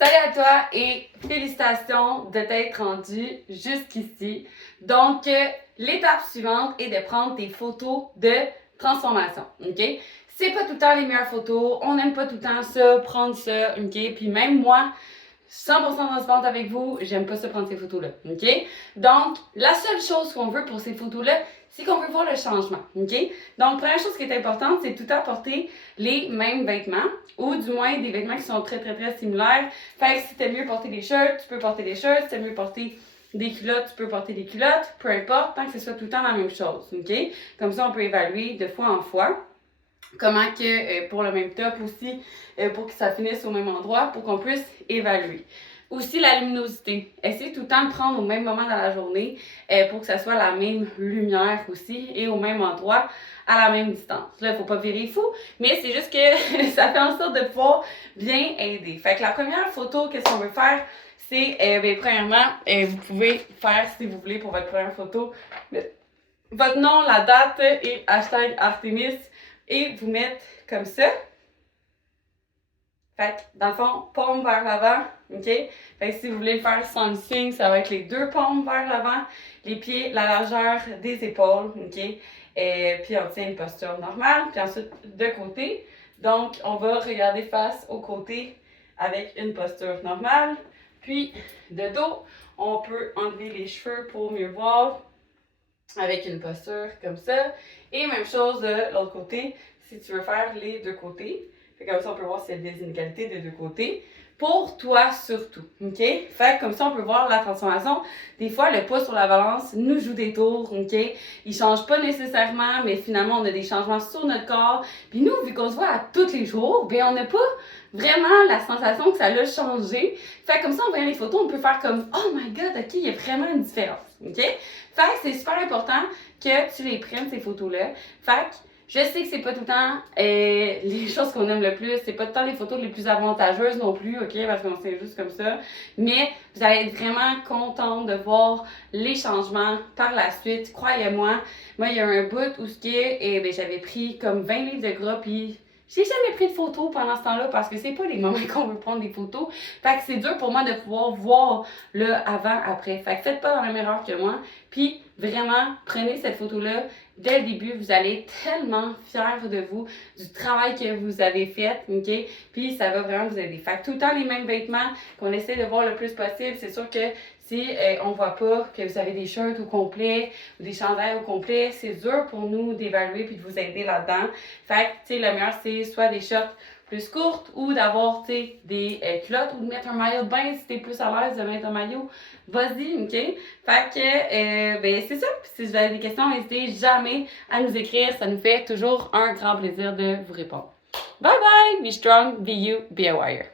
Salut à toi et félicitations de t'être rendu jusqu'ici. Donc, l'étape suivante est de prendre tes photos de transformation, ok? C'est pas tout le temps les meilleures photos, on n'aime pas tout le temps ça, prendre ça, ok? Puis même moi, 100% transparente avec vous, j'aime pas ça prendre ces photos-là, ok? Donc, la seule chose qu'on veut pour ces photos-là, c'est qu'on veut voir le changement, ok? Donc, première chose qui est importante, c'est tout le temps porter les mêmes vêtements, ou du moins des vêtements qui sont très similaires. Fait que si t'aimes mieux porter des shirts, tu peux porter des shirts, si t'aimes mieux porter des culottes, tu peux porter des culottes, peu importe, tant que ce soit tout le temps la même chose, ok? Comme ça, on peut évaluer de fois en fois. Comment que pour le même top aussi, pour que ça finisse au même endroit, pour qu'on puisse évaluer. Aussi la luminosité. Essayez tout le temps de prendre au même moment dans la journée pour que ça soit la même lumière aussi et au même endroit, à la même distance. Là, il ne faut pas virer fou, mais c'est juste que ça fait en sorte de pouvoir bien aider. Fait que la première photo, qu'est-ce qu'on veut faire? C'est, premièrement, vous pouvez faire, si vous voulez, pour votre première photo, votre nom, la date et hashtag Artemis et vous mettre comme ça. Fait que, dans le fond, paume vers l'avant, ok? Fait que si vous voulez le faire sans le signe, ça va être les deux paumes vers l'avant, les pieds, la largeur des épaules, ok? Et puis on tient une posture normale, puis ensuite de côté. Donc, on va regarder face au côté avec une posture normale. Puis, de dos, on peut enlever les cheveux pour mieux voir avec une posture comme ça. Et même chose de l'autre côté, si tu veux faire les deux côtés. Fait comme ça, on peut voir s'il y a des inégalités des deux côtés. Pour toi surtout, ok? Fait comme ça, on peut voir la transformation. Des fois, le poids sur la balance nous joue des tours, ok? Il change pas nécessairement, mais finalement, on a des changements sur notre corps. Puis nous, vu qu'on se voit à tous les jours, ben on n'a pas vraiment la sensation que ça l'a changé. Fait comme ça, en voyant les photos, on peut faire comme « Oh my God, ok, il y a vraiment une différence. » Ok? Fait que c'est super important que tu les prennes, ces photos-là. Fait que je sais que c'est pas tout le temps les choses qu'on aime le plus, c'est pas tout le temps les photos les plus avantageuses non plus, ok, parce qu'on sait juste comme ça. Mais vous allez être vraiment contente de voir les changements par la suite, croyez-moi. Moi, il y a un bout où j'avais pris comme 20 livres de gras, puis j'ai jamais pris de photos pendant ce temps-là parce que c'est pas les moments qu'on veut prendre des photos. Fait que c'est dur pour moi de pouvoir voir le avant-après. Fait que faites pas dans la même erreur que moi. Puis vraiment, prenez cette photo-là dès le début. Vous allez être tellement fiers de vous, du travail que vous avez fait, ok? Puis ça va vraiment vous aider. Fait que tout le temps les mêmes vêtements qu'on essaie de voir le plus possible. C'est sûr que si on voit pas que vous avez des shirts au complet ou des chandails au complet, c'est dur pour nous d'évaluer puis de vous aider là-dedans. Fait que, tu sais, le meilleur, c'est soit des shirts plus courtes ou d'avoir, tu sais, des culottes ou de mettre un maillot de bain si t'es plus à l'aise de mettre un maillot. Vas-y, ok? Fait que, c'est ça. Puis si vous avez des questions, n'hésitez jamais à nous écrire. Ça nous fait toujours un grand plaisir de vous répondre. Bye bye! Be strong, be you, be a warrior.